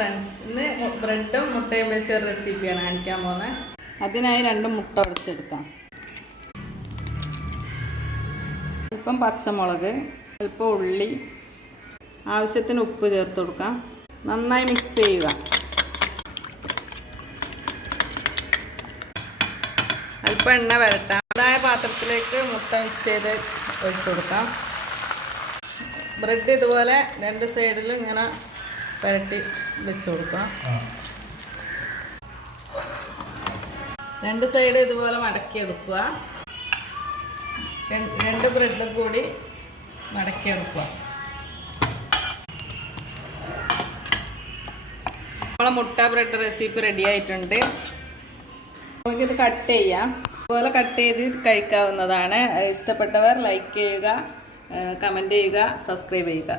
Friends, ഇന്ന് ബ്രെഡും മുട്ടയും വെച്ച ഒരു റെസിപ്പിയാണ് കാണിക്കാൻ പോകുന്നത്. അതിനായി 2 മുട്ട ഉടച്ചെടുക്കാം. അല്പം പച്ചമുളക്, അല്പം ഉള്ളി, ആവശ്യത്തിന് ഉപ്പ് ചേർത്ത് കൊടുക്കാം. നന്നായി മിക്സ് ചെയ്യുക. അല്പം എണ്ണ വരട്ടാം. അതായ പാത്രത്തിലേക്ക് മുട്ട മിക്സ് ചെയ്ത് ഒഴിച്ചു കൊടുക്കാം. ബ്രെഡ് ഇതുപോലെ 2 സൈഡിലും ഇങ്ങനെ പുരട്ടി വെച്ച് കൊടുക്കാം. 2 സൈഡ് ഇതുപോലെ മടക്കിയെടുക്കുക. 2 ബ്രെഡും കൂടി മടക്കിയെടുക്കുക. നമ്മളെ മുട്ട ബ്രെഡ് റെസിപ്പി റെഡി ആയിട്ടുണ്ട്. നമുക്കിത് കട്ട് ചെയ്യാം. ഇതുപോലെ കട്ട് ചെയ്ത് കഴിക്കാവുന്നതാണ്. ഇഷ്ടപ്പെട്ടവർ ലൈക്ക് ചെയ്യുക, കമൻറ്റ് ചെയ്യുക, സബ്സ്ക്രൈബ് ചെയ്യുക.